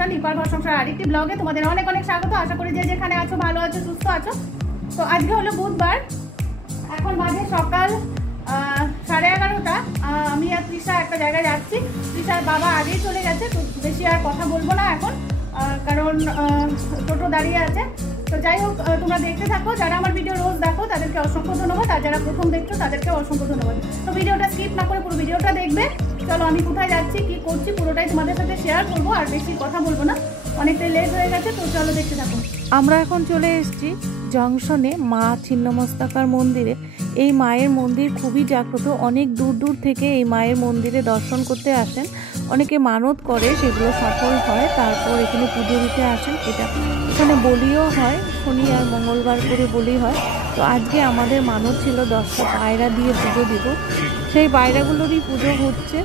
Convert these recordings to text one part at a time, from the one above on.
সংসার, নিপার ঘর সংসার আরেকটি ব্লগে তোমাদের অনেক অনেক স্বাগত। আশা করি যে যেখানে আছো ভালো আছো, সুস্থ আছো। তো আজকে হলো বুধবার, এখন বাজে সকাল 11:30। আমি আর তৃষা একটা জায়গায় যাচ্ছি। তৃষার বাবা আগেই চলে গেছে, তো বেশি আর কথা বলবো না এখন, কারণ টোটো দাঁড়িয়ে আছে। তো যাই হোক, তোমরা দেখতে থাকো। যারা আমার ভিডিও রোজ দেখো তাদেরকে অসংখ্য ধন্যবাদ, আর যারা প্রথম দেখছো তাদেরকে অসংখ্য ধন্যবাদ। তো ভিডিওটা স্কিপ না করে পুরো ভিডিওটা দেখবে। চলো, আমি কোথায় যাচ্ছি, কি করছি, পুরোটাই তোমাদের সাথে শেয়ার করবো, আর বেশি কথা বলবো না, অনেকটাই লেট হয়ে গেছে। তো চলো দেখতে থাকো। আমরা এখন চলে এসেছি জংশনে মা ছিন্নমস্তাকার মন্দিরে। এই মায়ের মন্দির খুবই জাগ্রত, অনেক দূর দূর থেকে এই মায়ের মন্দিরে দর্শন করতে আসেন। অনেকে মানত করে, সেগুলো সফল হয়, তারপর এখানে পুজো দিতে আসেন। এখানে বলিও হয়, শনি আর মঙ্গলবার করে বলি হয়। তো আজকে আমাদের মানত ছিল 10টা পায়রা দিয়ে পুজো দিব, সেই পায়রাগুলোরই পুজো হচ্ছে।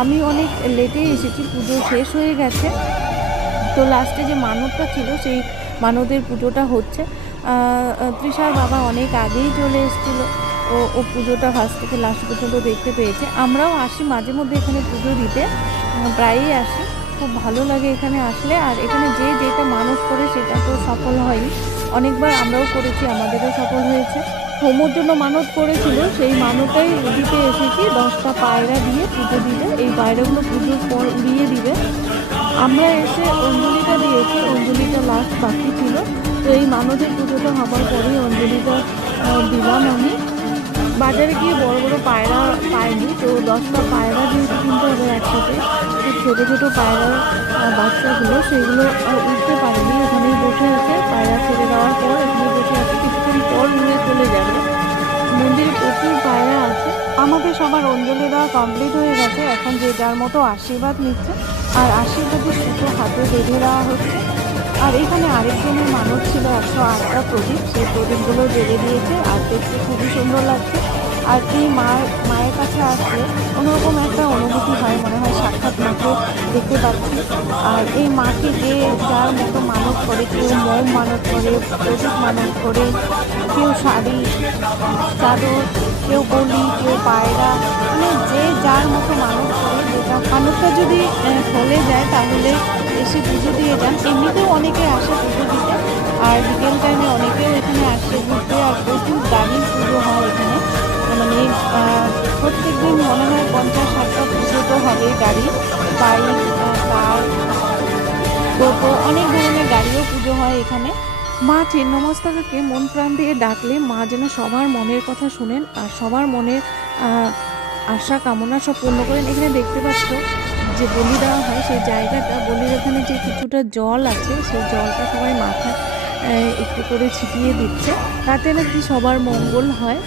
আমি অনেক লেটে এসেছি, পুজো শেষ হয়ে গেছে। তো লাস্টে যে মানতটা ছিল সেই মানতের পুজোটা হচ্ছে। তৃষার বাবা অনেক আগেই চলে এসেছিলো, ও পুজোটা ফার্স্ট থেকে লাস্ট পর্যন্ত দেখতে পেয়েছে। আমরাও আসি মাঝে মধ্যে এখানে পুজো দিতে, প্রায়ই আসি, খুব ভালো লাগে এখানে আসলে। আর এখানে যে যেটা মানত করে সেটা তো সফল হয়নি, অনেকবার আমরাও করেছি, আমাদেরও সফল হয়েছে। হোমোর জন্য মানত করেছিল, সেই মানতটাই দিতে এসেছি, 10টা পায়রা দিয়ে পুজো দিতে। এই পায়রাগুলো পুজোর পর উড়িয়ে দিবে। আমরা এসে অঞ্জলিটা দিয়েছি, অঞ্জলিটা লাস্ট বাকি ছিল। তো এই মানতের পুজোটা হবার পরেই অঞ্জলিটা দিলাম আমি। বাজারে গিয়ে বড় বড় পায়রা পাইনি, তো 10টা পায়রা যেহেতু কিনতে হবে একসাথে, ছোটো ছোটো পায়রার বাচ্চাগুলো সেগুলো উঠতে পারেনি, ওখানেই বসে আছে। পায়রা ছেড়ে দেওয়ার পর এখানে বসে আছে, কিছুক্ষণ পর উড়ে চলে যাবে। মন্দিরে প্রচুর পায়রা আছে। আমাদের সবার অঞ্জলি দেওয়া কমপ্লিট হয়ে গেছে, এখন যে যার মতো আশীর্বাদ নিচ্ছে, আর আশীর্বাদের সুতো হাতে বেঁধে দেওয়া হচ্ছে। আর এখানে আরেকজনের মানত ছিল 108টা প্রদীপ, সেই প্রদীপগুলো জ্বেলে দিয়েছে, আর দেখতে খুবই সুন্দর লাগছে। আর এই মায়ের কাছে আসলে অন্যরকম একটা অনুভূতি হয়, মনে হয় সাক্ষাৎ মাকে দেখতে পাচ্ছি। আর এই মাকে যে যার মতো মানত করে, কেউ মোম মানত করে, প্রদীপ মানত করে, কেউ শাড়ি চাদর, কেউ বলি, কেউ পায়রা, মানে যে যার মতো মানত করে। যেটা মানতটা যদি ফলে যায় তাহলে এসে পুজো দিয়ে যান। এমনিতেও অনেকে আসে পুজো দিতে, আর বিকেল টাইমে অনেকেও এখানে আসে ঘুরতে। আর প্রচুর গাড়ির পুজো হয় এখানে, মানে প্রত্যেক দিন মনে হয় 50-60টা পুজো তো হবে। গাড়ি, বাইক, কার, টোটো, অনেক ধরনের গাড়িও পুজো হয় এখানে। মা ছিন্নমস্তাকাকে মন প্রাণ দিয়ে ডাকলে মা যেন সবার মনের কথা শুনেন, আর সবার মনের আশা কামনা সব পূর্ণ করেন। এখানে দেখতে পাচ্ছ যে বলি দেওয়া হয় সেই জায়গাটা, বলির ওখানে যে কিছুটা জল আছে, সেই জলটা সবাই মাথায় একটু করে ছিটিয়ে দিচ্ছে, তাতে নাকি সবার মঙ্গল হয়।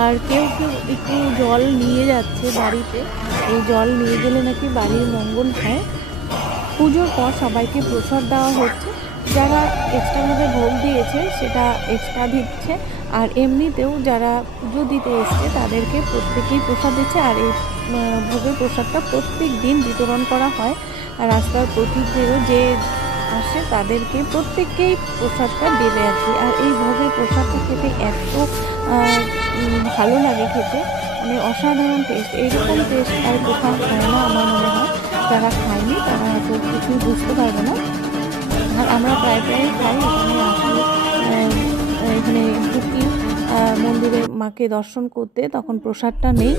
আর কেউ কেউ একটু জল নিয়ে যাচ্ছে বাড়িতে, এই জল নিয়ে গেলে নাকি বাড়ির মঙ্গল হয়। পুজোর পর সবাইকে প্রসাদ দেওয়া হচ্ছে, যারা এক্সট্রাভাবে ভোগ দিয়েছে সেটা এক্সট্রা দিচ্ছে, আর এমনিতেও যারা পুজো দিতে এসছে তাদেরকে প্রত্যেকেই প্রসাদ দিচ্ছে। আর এই ভোগের প্রসাদটা প্রত্যেক দিন বিতরণ করা হয়, আর রাস্তার প্রতিদেরও যে আসে তাদেরকে প্রত্যেককেই প্রসাদটা দেবে আর কি। আর এই ভোগের প্রসাদটা খেতে এত ভালো লাগে খেতে, মানে অসাধারণ টেস্ট। এইরকম টেস্ট আর কোথাও হয় না আমার মনে হয়, যারা খায়নি তারা হয়তো কিছুই বুঝতে পারবে না। আর আমরা প্রায় খাই এখানে আসলে, এখানে ঢুকি মন্দিরে মাকে দর্শন করতে, তখন প্রসাদটা নেই,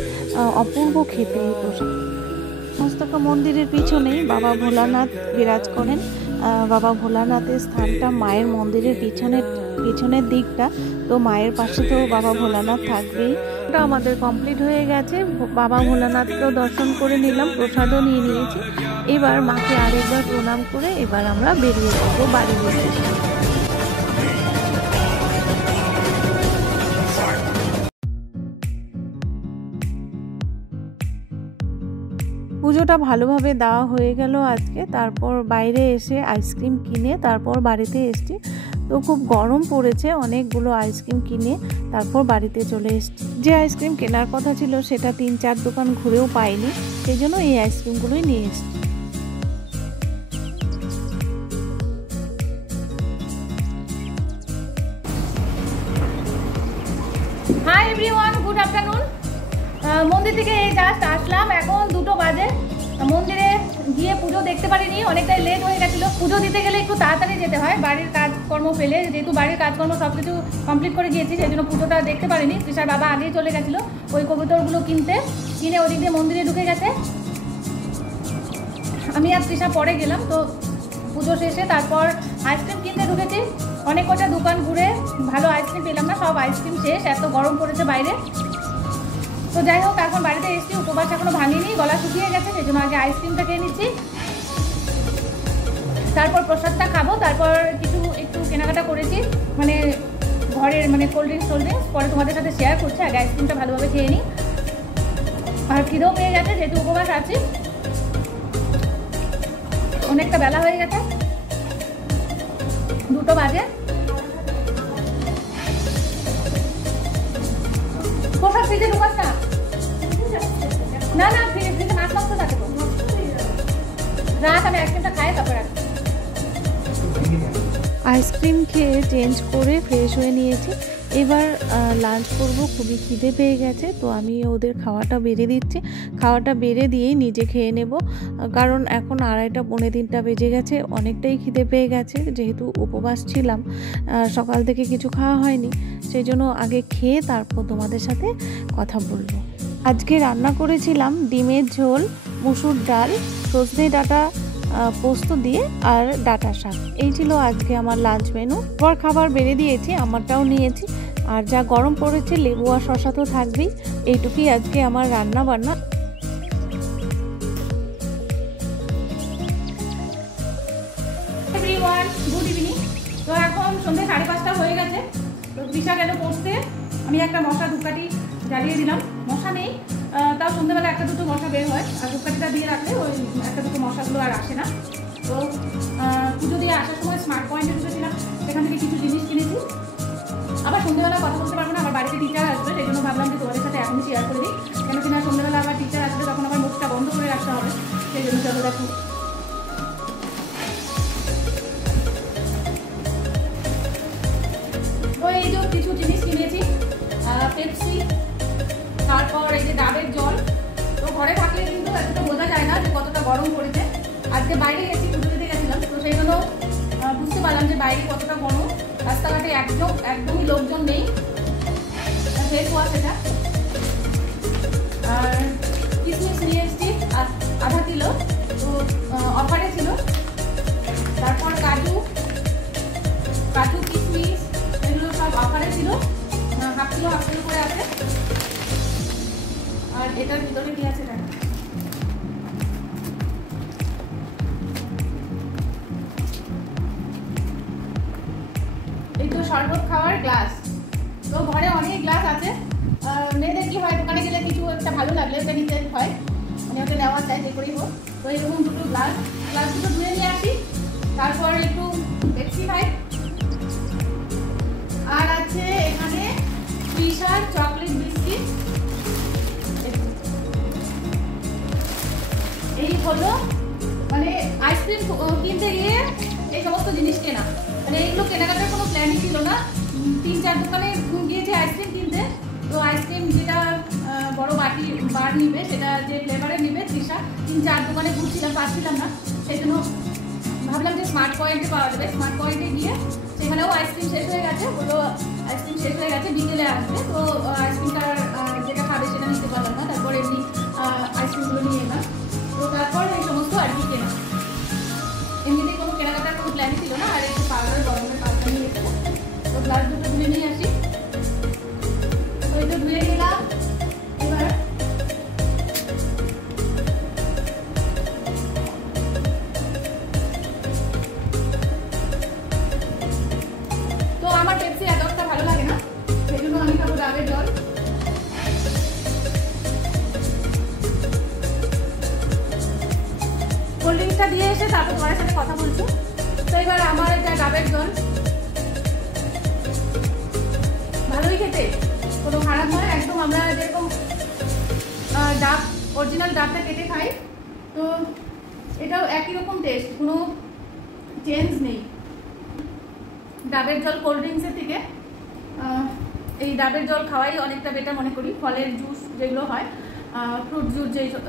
অপূর্ব খেতে এই প্রসাদ। মস্তকা মন্দিরের পিছনেই বাবা ভোলানাথ বিরাজ করেন। বাবা ভোলানাথের স্থানটা মায়ের মন্দিরের পিছনের দিকটা, তো মায়ের পাশে তো বাবা ভোলানাথ থাকবেই। ওটা আমাদের কমপ্লিট হয়ে গেছে, বাবা ভোলানাথকেও দর্শন করে নিলাম, প্রসাদও নিয়ে নিয়েছি। এবার মাকে আরেকবার প্রণাম করে এবার আমরা বেরিয়ে যাবো বাড়ির উদ্দেশ্যে। পুজোটা ভালোভাবে দেওয়া হয়ে গেল আজকে। তারপর বাইরে এসে আইসক্রিম কিনে তারপর বাড়িতে এসছি। তো খুব গরম পড়েছে, অনেকগুলো আইসক্রিম কিনে তারপর বাড়িতে চলে এসছি। যে আইসক্রিম কেনার কথা ছিল সেটা 3-4 দোকান ঘুরেও পাইনি, সেই জন্য এই আইসক্রিমগুলোই নিয়ে এসছি। Hi everyone, good afternoon. মন্দির থেকে এই জাস্ট আসলাম, এখন 2টো বাজে। মন্দিরে গিয়ে পুজো পুজো দেখতে পারিনি, অনেকটাই লেট হয়ে গেছিলো। পুজো দিতে গেলে একটু তাড়াতাড়ি যেতে হয় বাড়ির কাজকর্ম ফেলে, যেহেতু বাড়ির কাজকর্ম সব কিছু কমপ্লিট করে গিয়েছি সেই জন্য পুজোটা দেখতে পারিনি। তৃষার বাবা আগেই চলে গেছিলো ওই কবুতরগুলো কিনে ওদিক দিয়ে মন্দিরে ঢুকে গেছে। আমি আর তৃষা পরে গেলাম। তো পুজো শেষে তারপর আইসক্রিম কিনতে ঢুকেছি। অনেক কটা দোকান ঘুরে ভালো আইসক্রিম পেলাম না, সব আইসক্রিম শেষ, এত গরম পড়েছে বাইরে। তো যাই হোক, এখন বাড়িতে এসেছি, উপবাস এখনো ভাঙিনি, গলা শুকিয়ে গেছে, সেই জন্য আগে আইসক্রিমটা খেয়ে নিচ্ছি, তারপর প্রসাদটা খাবো। তারপর একটু কেনাকাটা করেছি, মানে ঘরের মানে কোল্ড ড্রিঙ্কস পরে তোমাদের সাথে শেয়ার করছি। আগে আইসক্রিমটা ভালোভাবে খেয়ে নিই। আর খিদেও পেয়ে গেছে, যেহেতু উপবাস আছি, অনেকটা বেলা হয়ে গেছে, 2টো বাজে। প্রসাদ ফ্রিজে ঢুকাস না, না ফ্রিজে মাছ মাংস থাকে তো, রাত আমি আইসক্রিমটা খাই তারপর রাখ। আইসক্রিম খেয়ে চেঞ্জ করে ফ্রেশ হয়ে নিয়েছি। এবার লাঞ্চ করব, খুবই খিদে পেয়ে গেছে। তো আমি ওদের খাওয়াটা বেড়ে দিচ্ছি, খাওয়াটা বেড়ে দিয়েই নিজে খেয়ে নেব, কারণ এখন 2:30 পৌনে 3টা বেজে গেছে, অনেকটাই খিদে পেয়ে গেছে। যেহেতু উপবাস ছিলাম, সকাল থেকে কিছু খাওয়া হয়নি, সেই জন্য আগে খেয়ে তারপর তোমাদের সাথে কথা বলবো। আজকে রান্না করেছিলাম ডিমের ঝোল, মুসুর ডাল, সজনে ডাঁটা পোস্ত দিয়ে আর ডাঁটা শাক। এই ছিল আজকে আমার লাঞ্চ মেনু। পর খাবার বেড়ে দিয়েছি, আমারটাও নিয়েছি, আর যা গরম পড়েছে লেবু আর শসা তো থাকবেই। এইটুকুই আজকে আমার রান্না বান্না। Everyone, good evening. তো এখন সন্ধ্যে 5:30 হয়ে গেছে। তো তৃষা গেল পড়তে, আমি একটা মশা ধূপকাঠি জ্বালিয়ে দিলাম। মশা নেই, তাও সন্ধ্যেবেলা 1-2 মশা বের হয়, আর ধূপকাঠিটা দিয়ে রাখলে ওই 1-2 মশাগুলো আর আসে না। তো পুজো দিয়ে আসার সময় স্মার্ট পয়েন্টে ঢুকেছিলাম, সেখান থেকে কিছু জিনিস কিনেছি। আবার সন্ধ্যেবেলা কথা বলতে পারবো না, আমার বাড়িতে টিচার আসবে, সেই জন্য ভাবলাম যে তোমাদের সাথে এখনই শেয়ার করে দিই, কেন কিনা সন্ধ্যেবেলা আবার টিচার আসবে, তখন আমার মুখটা বন্ধ করে রাখতে হবে, সেই জন্য চলো দেখো। তো এই যে কিছু জিনিস কিনেছি, পেপসি, তারপর এই যে ডাবের জল। তো ঘরে থাকলে কিন্তু এতটা বোঝা যায় না যে কতটা গরম পড়েছে। আজকে বাইরে গেছি, পুজো দিতে গেছিলাম, তো সেই জন্য বুঝতে পারলাম যে বাইরে কতটা গরম। রাস্তাঘাটে একদমই লোকজন নেই। ফেস ওয়াশ এটা, আর কিসমিস নিয়ে এসেছি 1/2 কিলো, তো অফারে ছিল। তারপর কাজু কিসমিস এগুলো সব অফারে ছিল, 1/2 কিলো করে আছে। আর এটার ভিতরে কি আছে দেখো, এই তো শরবত খাওয়ার গ্লাস। তো ঘরে অনেক গ্লাস আছে, মেয়েদের কি হয়, দোকানে গেলে কিছু একটা ভালো লাগলে ওটা নিতে হয়, মানে ওটা নেওয়া যায় যে করেই হোক। তো এরকম 2টো গ্লাস দুটো ধুয়ে নিয়ে আসি। তারপর একটু পেপসি খাই। আর আছে এখানে তৃষার চকলেট বিস্কিট। এই হলো মানে আইসক্রিম কিনতে গিয়ে এই সমস্ত জিনিস কেনা, মানে এইগুলো কেনাকাটার কোনো প্ল্যানই ছিল না। 3-4 দোকানে গিয়েছি আইসক্রিম কিনতে। তো আইসক্রিম যেটা বড় বার নিবে, সেটা যে ফ্লেভারের নিবে, তৃষা 3-4 দোকানে ঘুরছিলাম, পাচ্ছিলাম না, সেই জন্য ভাবলাম যে স্মার্ট পয়েন্টে পাওয়া যাবে। স্মার্ট পয়েন্টে গিয়ে সেখানেও আইসক্রিম শেষ হয়ে গেছে, বললো আইসক্রিম শেষ হয়ে গেছে, বিকেলে আসবে। তো আইসক্রিমটা যেটা খাবে সেটা নিতে পারলাম না, তারপর এমনি আইসক্রিমগুলো নিয়ে এলাম। তো তারপর এই সমস্ত আর কি কেনা, এমনিতেই কোনো কেনাকাটার কোনো প্ল্যানই ছিল না। আর একটু পাউডার, গরমের পাউডার নিয়ে এসেছে। তো গ্লাস দুটো ধুয়ে নিয়ে আসি। তো এই তো ধুয়ে নিলাম। এবার তো আমার পেপসি এতটা ভালো লাগে না, সেই জন্য আমি খাবো ডাবের জল। কোল্ড ড্রিঙ্কসটা দিয়ে এসে তারপর তোমার সাথে কথা বলছি। তো এবার আমার এটা ডাবের জল, ভালোই খেতে, কোনো খারাপ নয় একদম। আমরা যেরকম ডাব, অরিজিনাল ডাবটা কেটে খাই, তো এটাও একই রকম টেস্ট, কোনো চেঞ্জ নেই। ডাবের জল কোল্ড ড্রিঙ্কসের থেকে এই ডাবের জল খাওয়াই অনেকটা বেটার মনে করি। ফলের জুস যেগুলো হয়, ফ্রুট জুস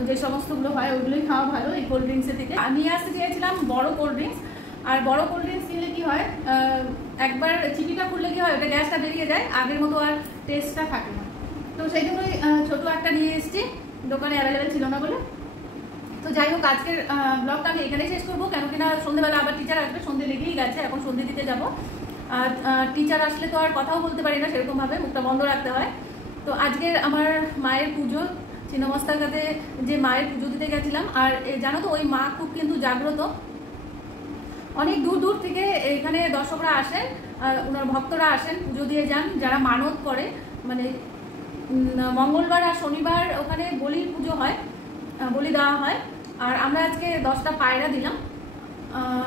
যে সমস্তগুলো হয় ওইগুলোই খাওয়া ভালো এই কোল্ড ড্রিঙ্কসের থেকে। আমি আসতে চেয়েছিলাম বড় কোল্ড ড্রিঙ্কস, আর বড় কোল্ড ড্রিঙ্কস কিনলে কি হয়, একবার চিপিটা খুললে কি হয়, ওটা গ্যাসটা বেরিয়ে যায়, আগের মতো আর টেস্টটা থাকে না। তো সেই জন্যই ছোটো একটা নিয়ে এসেছি, দোকানে অ্যাভেলেবেল ছিল না বলে। তো যাই হোক, আজকের ব্লগটা আমি এখানেই শেষ করবো, কেন কিনা সন্ধ্যেবেলা আবার টিচার আসবে, সন্ধ্যে লেগেই গেছে, এখন সন্ধ্যে দিতে যাবো। আর টিচার আসলে তো আর কথাও বলতে পারি না সেরকমভাবে, মুখটা বন্ধ রাখতে হয়। তো আজকের আমার মায়ের পুজো, ছিন্নমস্তাকাতে যে মায়ের পুজো দিতে গেছিলাম। আর জানো তো ওই মা খুব কিন্তু জাগ্রত, অনেক দূর দূর থেকে এখানে দর্শকরা আসেন, ওনার ভক্তরা আসেন, পুজো দিয়ে যান, যারা মানত করে। মানে মঙ্গলবার আর শনিবার ওখানে বলির পুজো হয়, বলি দেওয়া হয়। আর আমরা আজকে 10টা পায়রা দিলাম,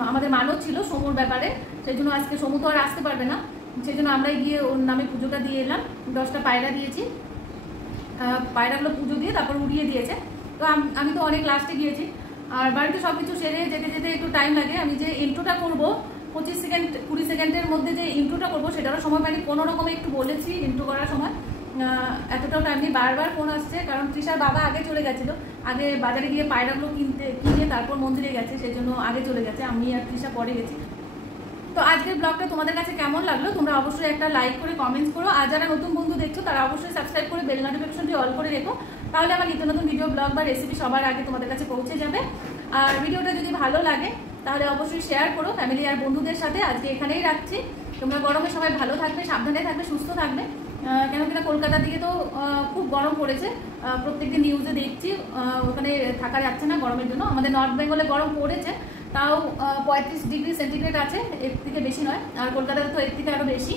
আমাদের মানত ছিল সমুর ব্যাপারে, সেই জন্য আজকে সমু তো আর আসতে পারবে না, সেই জন্য আমরাই গিয়ে ওর নামে পুজোটা দিয়ে এলাম। 10টা পায়রা দিয়েছি, পায়রাগুলো পুজো দিয়ে তারপর উড়িয়ে দিয়েছে। তো আমি তো অনেক লাস্টে গিয়েছি, আর বাড়িতে সব কিছু সেরে যেতে যেতে একটু টাইম লাগে। আমি যে ইন্ট্রোটা করবো 25 সেকেন্ড 20 সেকেন্ডের মধ্যে যে ইন্ট্রোটা করবো সেটারও সময় মানে কোনো রকমে একটু বলেছি ইন্ট্রো করার সময়, এতটাও টাইম নেই। বারবার ফোন আসছে, কারণ তৃষার বাবা আগে চলে গেছিলো, আগে বাজারে গিয়ে পায়রাগুলো কিনে তারপর মন্দিরে গেছে, সেই জন্য আগে চলে গেছে, আমি আর তৃষা পরে গেছি। তো আজকের ব্লগটা তোমাদের কাছে কেমন লাগলো তোমরা অবশ্যই একটা লাইক করে কমেন্টস করো, আর যারা নতুন বন্ধু দেখছো তারা অবশ্যই সাবস্ক্রাইব করে বেল নোটিফিকেশনটি অল করে রেখো, তাহলে আমার নিত্য নতুন ভিডিও ব্লগ বা রেসিপি সবার আগে তোমাদের কাছে পৌঁছে যাবে। আর ভিডিওটা যদি ভালো লাগে তাহলে অবশ্যই শেয়ার করো ফ্যামিলি আর বন্ধুদের সাথে। আজকে এখানেই রাখছি, তোমরা গরমে সবাই ভালো থাকবে, সাবধানে থাকবে, সুস্থ থাকবে, কেন কিনা কলকাতার দিকে তো খুব গরম পড়েছে, প্রত্যেকদিন নিউজে দেখছি, ওখানে থাকা যাচ্ছে না গরমের জন্য। আমাদের নর্থ বেঙ্গলে গরম পড়েছে, তাও 35 ডিগ্রি সেন্টিগ্রেড আছে, এর থেকে বেশি নয়, আর কলকাতাতে তো এর থেকে আরও বেশি।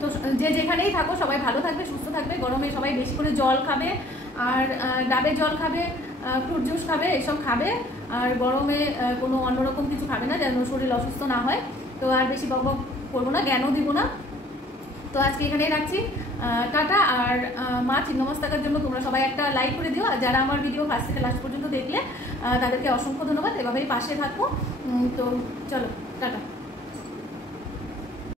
তো যে যেখানেই থাকো সবাই ভালো থাকবে, সুস্থ থাকবে, গরমে সবাই বেশি করে জল খাবে, আর ডাবের জল খাবে, ফ্রুট জুস খাবে, এসব খাবে, আর গরমে কোনো অন্যরকম কিছু খাবে না যেন শরীর অসুস্থ না হয়। তো আর বেশি বক বক করবো না, জ্ঞানও দিব না। তো আজকে এখানেই রাখছি, টাটা। আর মা ছিন্নমস্তাকার জন্য তোমরা সবাই একটা লাইক করে দিও, আর যারা আমার ভিডিও ফার্স্ট থেকে লাস্ট পর্যন্ত দেখলে তাদেরকে অসংখ্য ধন্যবাদ, এভাবেই পাশে থাকো। তো চলো টাটা।